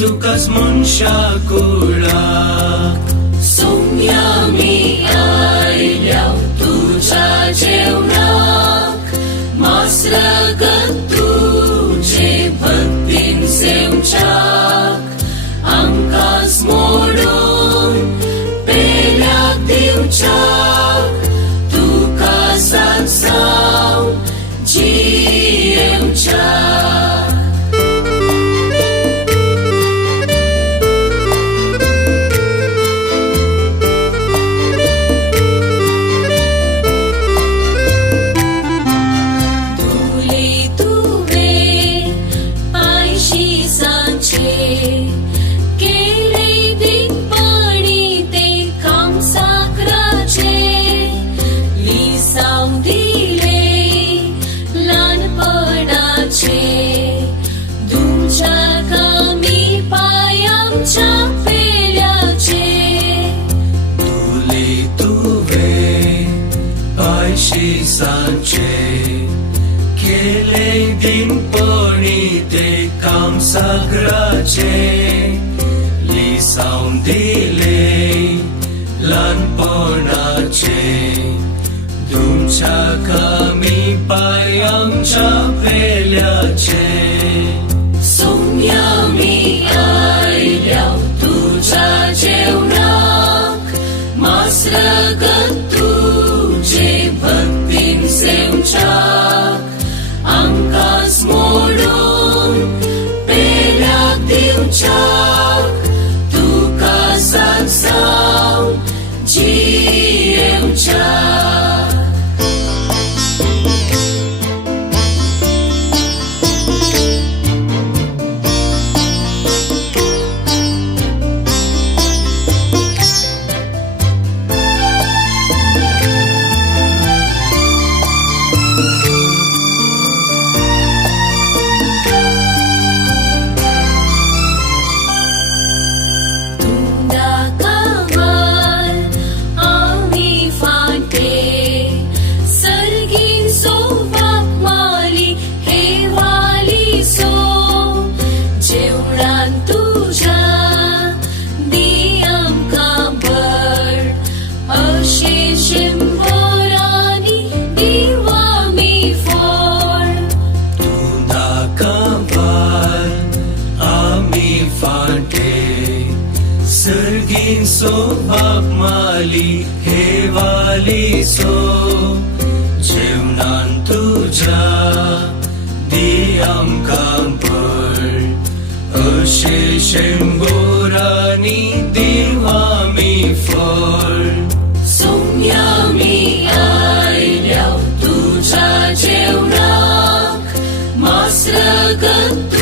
तुकाच मनशाकुळा सोम्या मी आयल्या तुझ्या जेवणाक मासरगत तुझे भक्तीन सेवच्याक आमकांच मोडून पेल्याक दिवच्याक तुका सांगसाव जियेवच्याक सांचे केले दिनपणी ते काम सगळ्याचे लिसावून दिले ल्हानपणाचे तुमच्या कमी पाय आमच्या पेल्याचे सोम्या मी आयल्या तुझ्या जेवणाक मासरगत तुझे भक्तीन सेवच्याक आमकांच मोडून पेल्याक दिवच्याक तुका सांगसाव जियेवच्याक सर्गीन सो बाप माली हे वाली सो जेवणान तुझ्या दी आमकां बळ अशे शेंबोरांनी दिव आमी फळ सोम्या मी आयल्या तुझ्या जेवणाक मासरगत